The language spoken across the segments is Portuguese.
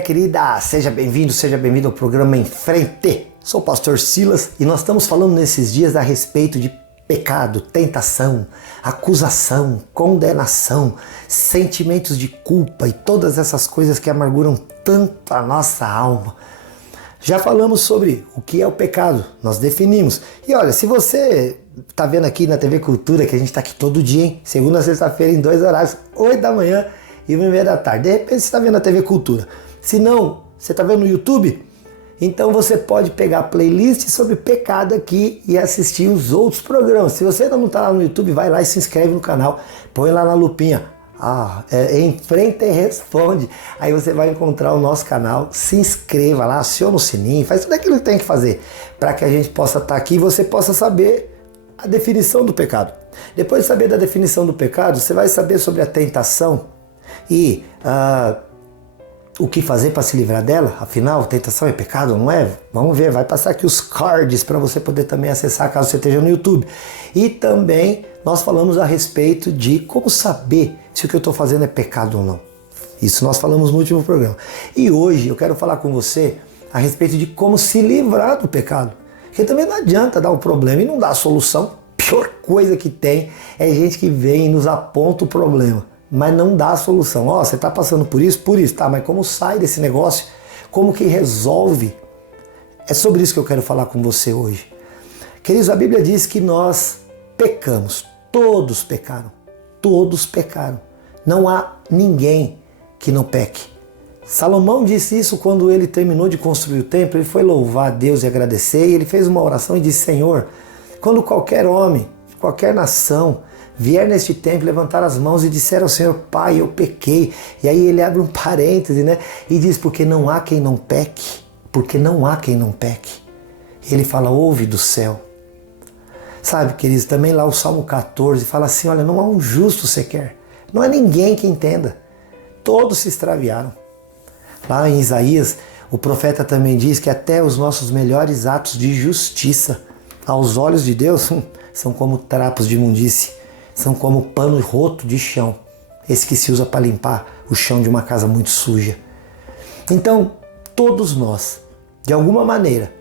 família querida, seja bem-vindo ao programa Em Frente. Sou o pastor Silas e nós estamos falando nesses dias a respeito de pecado, tentação, acusação, condenação, sentimentos de culpa e todas essas coisas que amarguram tanto a nossa alma. Já falamos sobre o que é o pecado, nós definimos. E olha, se você está vendo aqui na TV Cultura, que a gente está aqui todo dia, hein? Segunda a sexta-feira em 2 horários, 8 da manhã e 1h30 da tarde. De repente você está vendo a TV Cultura. Se não, você está vendo no YouTube? Então você pode pegar a playlist sobre pecado aqui e assistir os outros programas. Se você ainda não está lá no YouTube, vai lá e se inscreve no canal. Põe lá na lupinha. Em Frente e Responde. Aí você vai encontrar o nosso canal. Se inscreva lá, aciona o sininho, faz tudo aquilo que tem que fazer para que a gente possa estar aqui e você possa saber a definição do pecado. Depois de saber da definição do pecado, você vai saber sobre a tentação e o que fazer para se livrar dela. Afinal, tentação é pecado, não é? Vamos ver, vai passar aqui os cards para você poder também acessar caso você esteja no YouTube. E também nós falamos a respeito de como saber se o que eu estou fazendo é pecado ou não. Isso nós falamos no último programa. E hoje eu quero falar com você a respeito de como se livrar do pecado. Porque também não adianta dar um problema e não dar a solução. A pior coisa que tem é gente que vem e nos aponta o problema, mas não dá a solução. Você está passando por isso, tá, mas como sai desse negócio? Como que resolve? É sobre isso que eu quero falar com você hoje. Queridos, a Bíblia diz que nós pecamos, todos pecaram, não há ninguém que não peque. Salomão disse isso quando ele terminou de construir o templo. Ele foi louvar a Deus e agradecer, e ele fez uma oração e disse: Senhor, quando qualquer homem, qualquer nação vier neste templo, levantar as mãos e disser ao Senhor: Pai, eu pequei. E aí ele abre um parêntese, e diz: porque não há quem não peque, Ele fala: ouve do céu. Sabe, queridos, também lá o Salmo 14 fala assim: olha, não há um justo sequer, não há ninguém que entenda, todos se extraviaram. Lá em Isaías, o profeta também diz que até os nossos melhores atos de justiça, aos olhos de Deus, são como trapos de imundície, são como pano roto de chão, esse que se usa para limpar o chão de uma casa muito suja. Então, todos nós, de alguma maneira,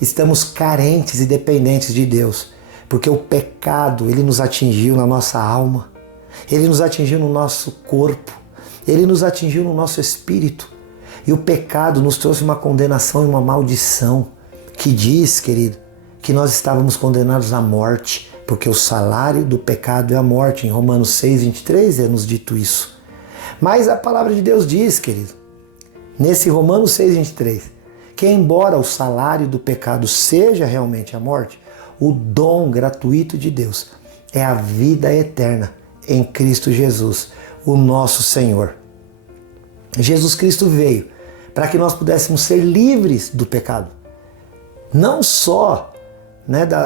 estamos carentes e dependentes de Deus, porque o pecado, ele nos atingiu na nossa alma, ele nos atingiu no nosso corpo, ele nos atingiu no nosso espírito. E o pecado nos trouxe uma condenação e uma maldição que diz, querido, que nós estávamos condenados à morte, porque o salário do pecado é a morte. Em Romanos 6:23 é nos dito isso. Mas a palavra de Deus diz, querido, nesse Romanos 6:23, que embora o salário do pecado seja realmente a morte, o dom gratuito de Deus é a vida eterna em Cristo Jesus, o nosso Senhor. Jesus Cristo veio para que nós pudéssemos ser livres do pecado. Não só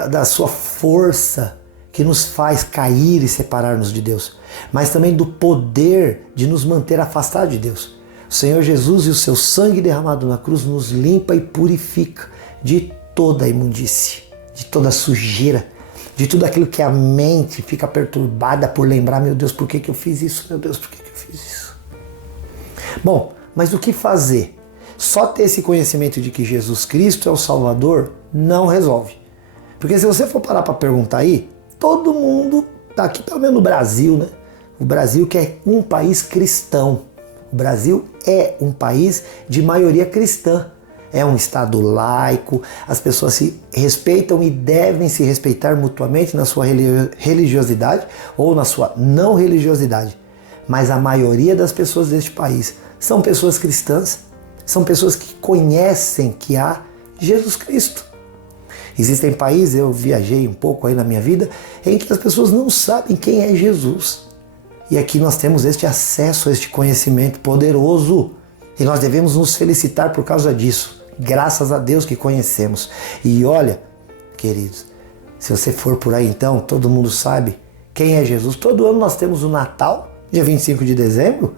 da sua força que nos faz cair e separar-nos de Deus, mas também do poder de nos manter afastados de Deus. O Senhor Jesus e o seu sangue derramado na cruz nos limpa e purifica de toda a imundície, de toda a sujeira, de tudo aquilo que a mente fica perturbada por lembrar: meu Deus, por que eu fiz isso? Meu Deus, por que eu fiz isso? Bom, mas o que fazer? Só ter esse conhecimento de que Jesus Cristo é o Salvador não resolve. Porque se você for parar para perguntar aí, todo mundo, tá aqui pelo menos no Brasil, O Brasil que é um país cristão. O Brasil é um país de maioria cristã. É um estado laico, as pessoas se respeitam e devem se respeitar mutuamente na sua religiosidade ou na sua não religiosidade. Mas a maioria das pessoas deste país são pessoas cristãs, são pessoas que conhecem que há Jesus Cristo. Existem países, eu viajei um pouco aí na minha vida, em que as pessoas não sabem quem é Jesus. E aqui nós temos este acesso a este conhecimento poderoso. E nós devemos nos felicitar por causa disso. Graças a Deus que conhecemos. E olha, queridos, se você for por aí então, todo mundo sabe quem é Jesus. Todo ano nós temos o Natal, dia 25 de dezembro.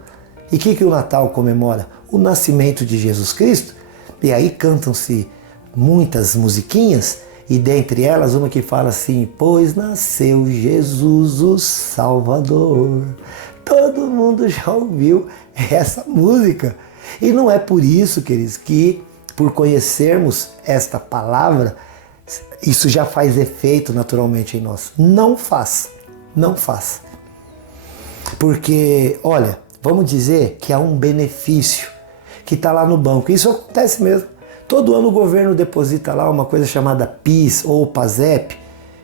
E o que o Natal comemora? O nascimento de Jesus Cristo. E aí cantam-se muitas musiquinhas, e dentre elas uma que fala assim: pois nasceu Jesus o Salvador. Todo mundo já ouviu essa música. E não é por isso, queridos, que por conhecermos esta palavra, isso já faz efeito naturalmente em nós. Não faz, não faz. Porque, olha, vamos dizer que há um benefício que está lá no banco. Isso acontece mesmo. Todo ano o governo deposita lá uma coisa chamada PIS ou PASEP,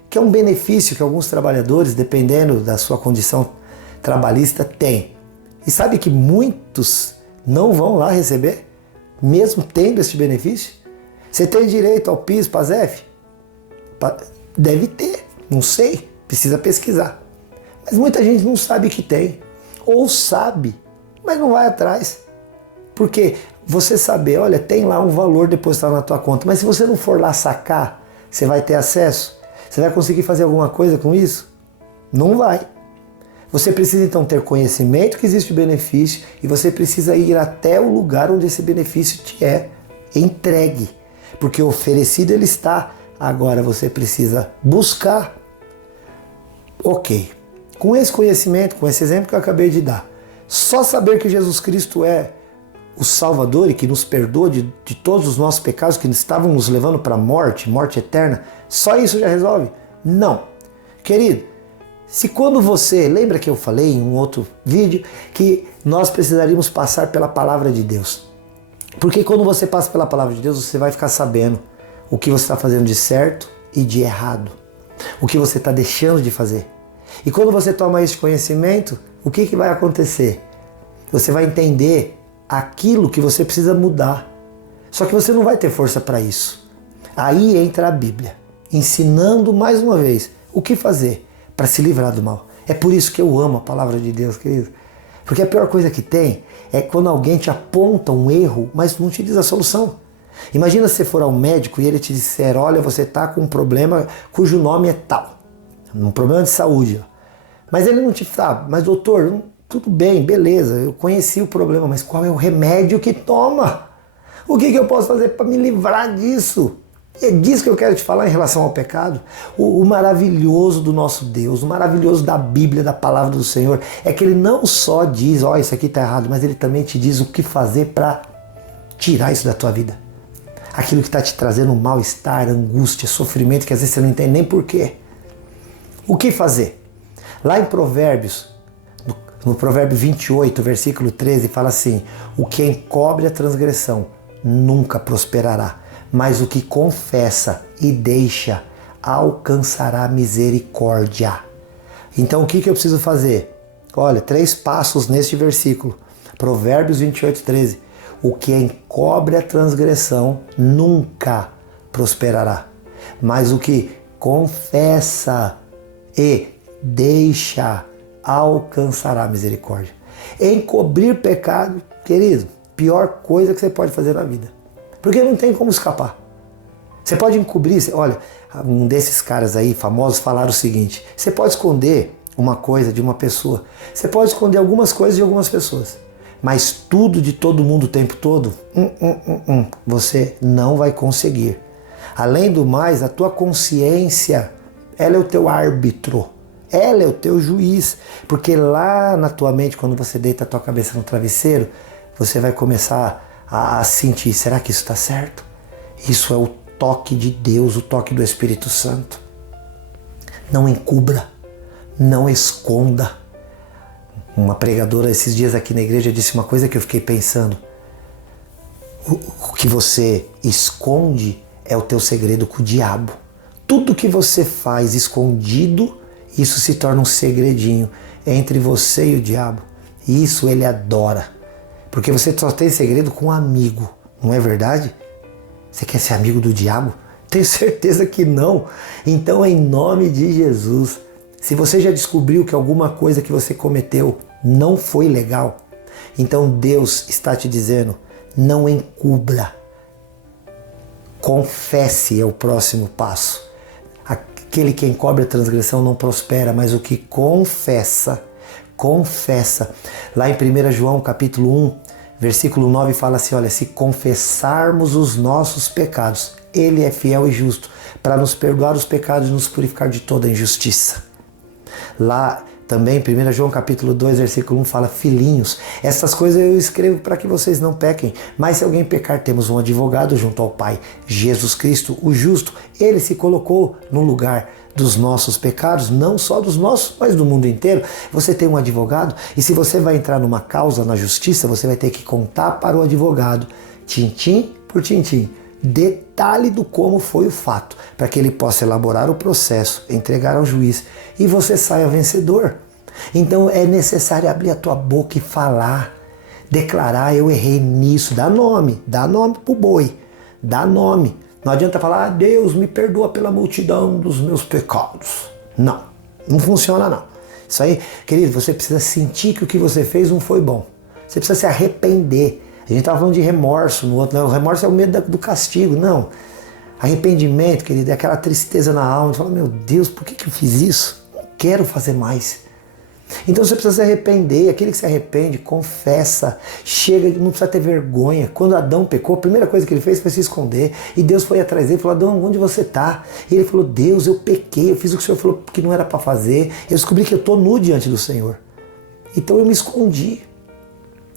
que é um benefício que alguns trabalhadores, dependendo da sua condição trabalhista, têm. E sabe que muitos não vão lá receber, mesmo tendo esse benefício? Você tem direito ao PIS, PASEP? Deve ter, não sei, precisa pesquisar. Mas muita gente não sabe que tem, ou sabe, mas não vai atrás. Porque você saber, olha, tem lá um valor depositado na tua conta, mas se você não for lá sacar, você vai ter acesso? Você vai conseguir fazer alguma coisa com isso? Não vai. Você precisa então ter conhecimento que existe o benefício e você precisa ir até o lugar onde esse benefício te é entregue. Porque oferecido ele está, agora você precisa buscar. Ok. Com esse conhecimento, com esse exemplo que eu acabei de dar, só saber que Jesus Cristo é o Salvador e que nos perdoa de todos os nossos pecados que estavam nos levando para a morte eterna, só isso já resolve? Não. Querido, se quando você, lembra que eu falei em um outro vídeo que nós precisaríamos passar pela palavra de Deus. Porque quando você passa pela palavra de Deus, você vai ficar sabendo o que você está fazendo de certo e de errado. O que você está deixando de fazer. E quando você toma esse conhecimento, o que vai acontecer? Você vai entender aquilo que você precisa mudar. Só que você não vai ter força para isso. Aí entra a Bíblia, ensinando mais uma vez o que fazer para se livrar do mal. É por isso que eu amo a palavra de Deus, querido. Porque a pior coisa que tem é quando alguém te aponta um erro, mas não te diz a solução. Imagina se você for ao médico e ele te disser, olha, você está com um problema cujo nome é tal. Um problema de saúde. Mas ele não te fala, mas doutor, tudo bem, beleza, eu conheci o problema, mas qual é o remédio que toma? O que eu posso fazer para me livrar disso? É disso que eu quero te falar em relação ao pecado. O maravilhoso do nosso Deus, o maravilhoso da Bíblia, da palavra do Senhor, é que ele não só diz, ó, isso aqui está errado, mas ele também te diz o que fazer para tirar isso da tua vida. Aquilo que está te trazendo mal-estar, angústia, sofrimento, que às vezes você não entende nem porquê. O que fazer? Lá em Provérbios, no Provérbio 28, versículo 13, fala assim, o que encobre a transgressão nunca prosperará, mas o que confessa e deixa alcançará misericórdia. Então o que eu preciso fazer? Olha, 3 passos neste versículo. Provérbios 28, 13. O que encobre a transgressão nunca prosperará, mas o que confessa e deixa alcançará misericórdia. Encobrir pecado, querido, pior coisa que você pode fazer na vida. Porque não tem como escapar. Você pode encobrir, olha, um desses caras aí famosos falaram o seguinte, você pode esconder uma coisa de uma pessoa, você pode esconder algumas coisas de algumas pessoas, mas tudo de todo mundo o tempo todo, você não vai conseguir. Além do mais, a tua consciência, ela é o teu árbitro, ela é o teu juiz, porque lá na tua mente, quando você deita a tua cabeça no travesseiro, você vai começar a sentir, será que isso está certo? Isso é o toque de Deus, o toque do Espírito Santo. Não encubra, não esconda. Uma pregadora esses dias aqui na igreja disse uma coisa que eu fiquei pensando. O que você esconde é o teu segredo com o diabo. Tudo que você faz escondido, isso se torna um segredinho entre você e o diabo. E isso ele adora. Porque você só tem segredo com um amigo, não é verdade? Você quer ser amigo do diabo? Tenho certeza que não. Então, em nome de Jesus, se você já descobriu que alguma coisa que você cometeu não foi legal, então Deus está te dizendo, não encubra. Confesse é o próximo passo. Aquele que encobre a transgressão não prospera, mas o que confessa. Lá em 1 João capítulo 1, versículo 9 fala assim, olha, se confessarmos os nossos pecados, Ele é fiel e justo para nos perdoar os pecados e nos purificar de toda injustiça. Lá Também 1 João capítulo 2, versículo 1 fala: filhinhos, essas coisas eu escrevo para que vocês não pequem, mas se alguém pecar, temos um advogado junto ao Pai, Jesus Cristo, o justo. Ele se colocou no lugar dos nossos pecados, não só dos nossos, mas do mundo inteiro. Você tem um advogado, e se você vai entrar numa causa na justiça, você vai ter que contar para o advogado, tintim por tintim, detalhe do como foi o fato, para que ele possa elaborar o processo, entregar ao juiz e você saia vencedor. Então é necessário abrir a tua boca e falar, declarar: eu errei nisso, dá nome pro boi, dá nome. Não adianta falar: Deus me perdoa pela multidão dos meus pecados. Não funciona não. Isso aí, querido, você precisa sentir que o que você fez não foi bom. Você precisa se arrepender. A gente estava falando de remorso no outro, não, o remorso é o medo do castigo, não. Arrependimento, querido, é aquela tristeza na alma, você fala: meu Deus, por que eu fiz isso? Não quero fazer mais. Então você precisa se arrepender, aquele que se arrepende, confessa, chega, não precisa ter vergonha. Quando Adão pecou, a primeira coisa que ele fez foi se esconder, e Deus foi atrás dele e falou: Adão, onde você está? E ele falou: Deus, eu pequei, eu fiz o que o Senhor falou que não era para fazer, eu descobri que eu estou nu diante do Senhor, então eu me escondi.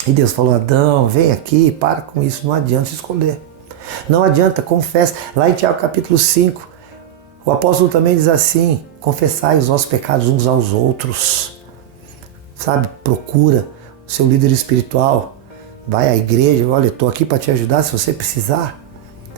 E Deus falou: Adão, vem aqui, para com isso, não adianta se esconder. Não adianta, confessa. Lá em Tiago capítulo 5, o apóstolo também diz assim: confessai os nossos pecados uns aos outros. Sabe, procura o seu líder espiritual, vai à igreja, olha, eu estou aqui para te ajudar se você precisar.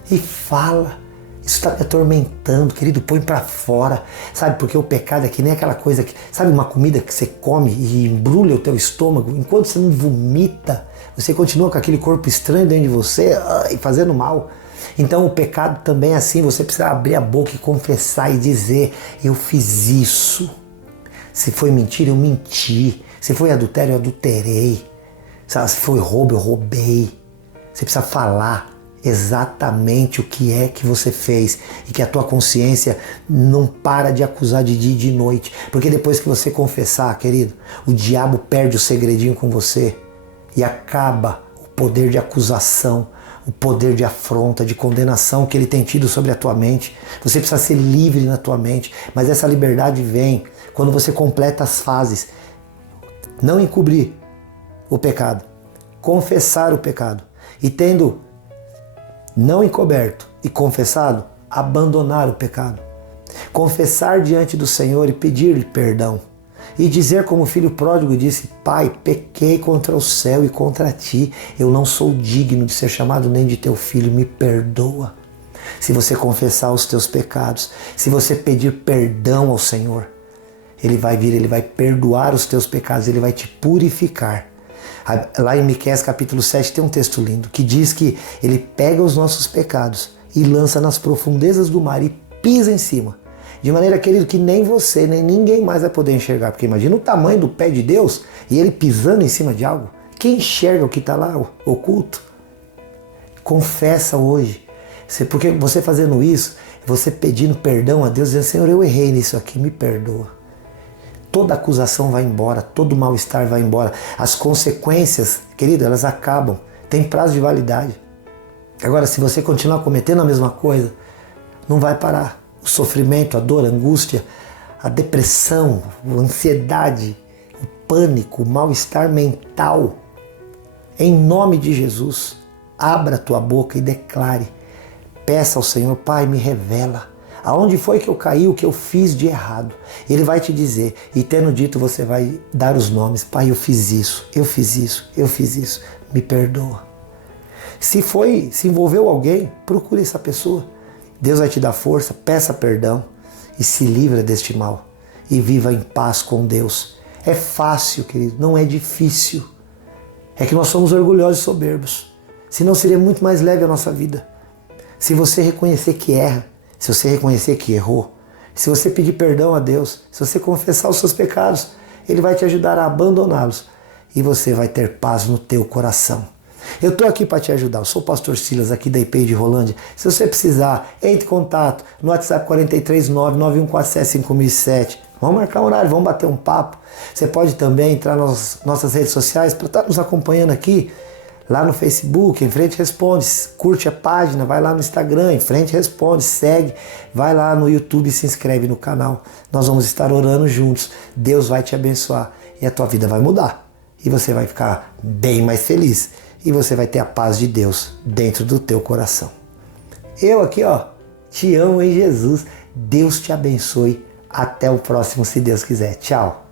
E fala. Isso está me atormentando, querido, põe para fora. Sabe, porque o pecado é que nem aquela coisa que, sabe, uma comida que você come e embrulha o teu estômago, enquanto você não vomita, você continua com aquele corpo estranho dentro de você e fazendo mal. Então o pecado também é assim, você precisa abrir a boca e confessar e dizer: eu fiz isso. Se foi mentira, eu menti. Se foi adultério, eu adulterei. Se foi roubo, eu roubei. Você precisa falar exatamente o que é que você fez e que a tua consciência não para de acusar de dia e de noite, porque depois que você confessar, querido, o diabo perde o segredinho com você e acaba o poder de acusação, o poder de afronta, de condenação que ele tem tido sobre a tua mente. Você precisa ser livre na tua mente, mas essa liberdade vem quando você completa as fases: não encobrir o pecado, confessar o pecado, e tendo não encoberto e confessado, abandonar o pecado. Confessar diante do Senhor e pedir-lhe perdão. E dizer como o filho pródigo disse: Pai, pequei contra o céu e contra ti. Eu não sou digno de ser chamado nem de teu filho, me perdoa. Se você confessar os teus pecados, se você pedir perdão ao Senhor, Ele vai vir, Ele vai perdoar os teus pecados, Ele vai te purificar. Lá em Miqueias capítulo 7 tem um texto lindo que diz que Ele pega os nossos pecados e lança nas profundezas do mar e pisa em cima. De maneira, querido, que nem você, nem ninguém mais vai poder enxergar. Porque imagina o tamanho do pé de Deus e Ele pisando em cima de algo. Quem enxerga o que está lá oculto? Confessa hoje. Porque você fazendo isso, você pedindo perdão a Deus, dizendo: Senhor, eu errei nisso aqui, me perdoa. Toda acusação vai embora, todo mal-estar vai embora. As consequências, querido, elas acabam. Tem prazo de validade. Agora, se você continuar cometendo a mesma coisa, não vai parar. O sofrimento, a dor, a angústia, a depressão, a ansiedade, o pânico, o mal-estar mental. Em nome de Jesus, abra a tua boca e declare. Peça ao Senhor: Pai, me revela. Aonde foi que eu caí, o que eu fiz de errado? Ele vai te dizer, e tendo dito, você vai dar os nomes: Pai, eu fiz isso, eu fiz isso, eu fiz isso, me perdoa. Se envolveu alguém, procure essa pessoa. Deus vai te dar força, peça perdão e se livra deste mal. E viva em paz com Deus. É fácil, querido, não é difícil. É que nós somos orgulhosos e soberbos. Senão seria muito mais leve a nossa vida. Se você reconhecer que erra, se você reconhecer que errou, se você pedir perdão a Deus, se você confessar os seus pecados, Ele vai te ajudar a abandoná-los e você vai ter paz no teu coração. Eu estou aqui para te ajudar, eu sou o pastor Silas aqui da IPI de Rolândia. Se você precisar, entre em contato no WhatsApp 439-9147-5007. Vamos marcar um horário, vamos bater um papo. Você pode também entrar nas nossas redes sociais para estar nos acompanhando aqui. lá no Facebook, Em Frente Responde, curte a página, vai lá no Instagram, Em Frente Responde, segue, vai lá no YouTube e se inscreve no canal. Nós vamos estar orando juntos. Deus vai te abençoar e a tua vida vai mudar. E você vai ficar bem mais feliz. E você vai ter a paz de Deus dentro do teu coração. Eu aqui, te amo em Jesus. Deus te abençoe. Até o próximo, se Deus quiser. Tchau.